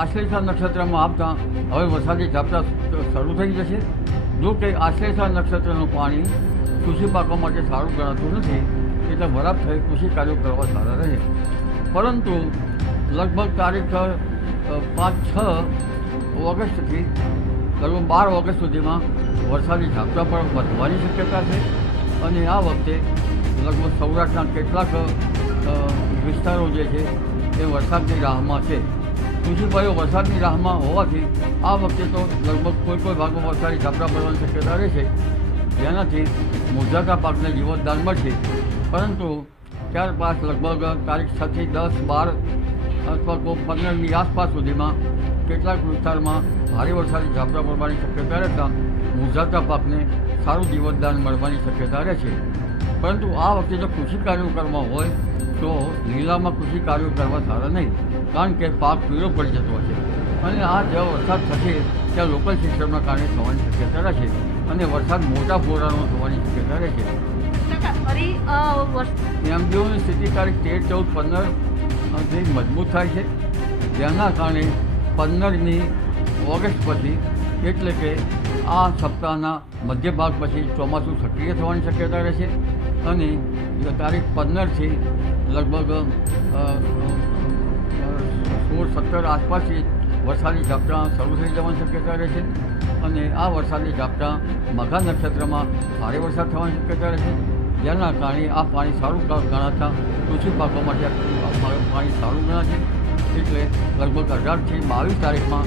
આશ્લેષા નક્ષત્રમાં આપતા હવે વરસાદી ઝાપટા શરૂ થઈ જશે. જો કે આશ્લેષા નક્ષત્રનું પાણી કૃષિ પાકો માટે સારું ગણાતું નથી, એટલે વરાપ થઈ કૃષિ કાર્યો કરવા સારા રહે. પરંતુ લગભગ તારીખ પાંચ, છ ઓગસ્ટથી લગભગ બાર ઓગસ્ટ સુધીમાં વરસાદી ઝાપટા પણ વધવાની શક્યતા છે. અને આ વખતે લગભગ સૌરાષ્ટ્રના કેટલાક વિસ્તારો જે છે, એ વરસાદની રાહમાં છે. કૃષિભાઈઓ વરસાદની રાહમાં હોવાથી આ વખતે તો લગભગ કોઈ કોઈ ભાગમાં વરસાદી ઝાપટા પડવાની શક્યતા રહેશે જેનાથી મુરઝાતા પાકને જીવતદાન મળશે. પરંતુ ત્યારબાદ લગભગ તારીખ છથી દસ બાર અથવા તો પંદરની આસપાસ સુધીમાં કેટલાક વિસ્તારમાં ભારે વરસાદી ઝાપટા પડવાની શક્યતા રહેતા મુરઝાતા પાકને સારું જીવતદાન મળવાની શક્યતા રહે છે. પરંતુ આ વખતે જો કૃષિ કાર્યો કરવા હોય તો લીલામાં કૃષિ કાર્યો કરવા સારા નહીં કારણ કે પાક પીળો પડી જતો હશે અને આ જ્યાં વરસાદ થશે ત્યાં લોકલ સિસ્ટમના કારણે થવાની શક્યતા રહેશે અને વરસાદ મોટા ફોરાનો થવાની શક્યતા રહેશે. છે એમડીઓની સ્થિતિ તારીખ તેર ચૌદ પંદર મજબૂત થાય છે. જેના કારણે પંદરમી ઓગસ્ટ પછી એટલે કે આ સપ્તાહના મધ્ય ભાગ પછી ચોમાસું સક્રિય થવાની શક્યતા રહેશે. અને તારીખ પંદરથી લગભગ સોળ સત્તર આસપાસથી વરસાદી ઝાપટા શરૂ થઈ જવાની શક્યતા રહે છે અને આ વરસાદી ઝાપટા મઘા નક્ષત્રમાં ભારે વરસાદ થવાની શક્યતા રહે છે. જેના કારણે આ પાણી સારું ગણાતા કૃષિ પાકો માટે પાણી સારું ગણાશે. એટલે લગભગ અઢારથી બાવીસ તારીખમાં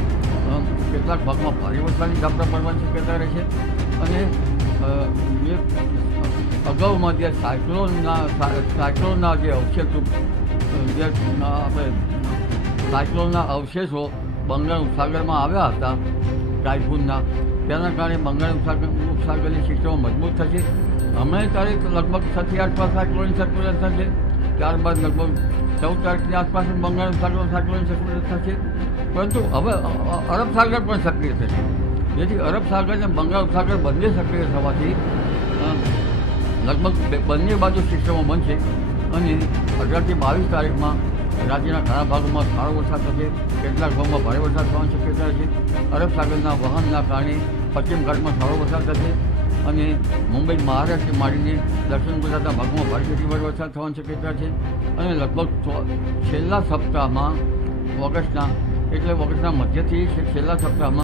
કેટલાક ભાગમાં ભારે વરસાદની ઝાપટા પડવાની શક્યતા રહે છે. અને અગાઉમાં જે સાયક્લોનના સાયક્લોનના જે અવશેષો, જે આપણે સાયક્લોનના અવશેષો બંગાળ ઉપસાગરમાં આવ્યા હતા, ટાઇફૂનના, તેના કારણે બંગાળ ઉપસાગર ઉપસાગરની સિસ્ટમો મજબૂત થશે. હમણાં તારીખ લગભગ છથી આસપાસ સાયક્લોનિક સર્ક્યુલેશન થશે. ત્યારબાદ લગભગ ચૌદ તારીખની આસપાસ બંગાળ ઉપસાગરમાં સાયક્લોનિક સર્ક્યુલેશન થશે. પરંતુ હવે અરબ સાગર પણ સક્રિય થશે. જેથી અરબ સાગર અને બંગાળ ઉપસાગર બંને સક્રિય થવાથી લગભગ બંને બાજુ સિસ્ટમો બનશે અને અઢારથી બાવીસ તારીખમાં રાજ્યના ઘણા ભાગોમાં સારો વરસાદ થશે, કેટલાક ભાગમાં ભારે વરસાદ થવાની શક્યતા છે. અરબ સાગરના વહનના કારણે પશ્ચિમ ઘાટમાં સારો વરસાદ થશે અને મુંબઈ મહારાષ્ટ્ર માંડીને દક્ષિણ ગુજરાતના ભાગમાં ભારે ખેતીવાર વરસાદ થવાની શક્યતા છે. અને લગભગ છેલ્લા સપ્તાહમાં ઓગસ્ટના, એટલે ઓગસ્ટના મધ્યથી છેલ્લા સપ્તાહમાં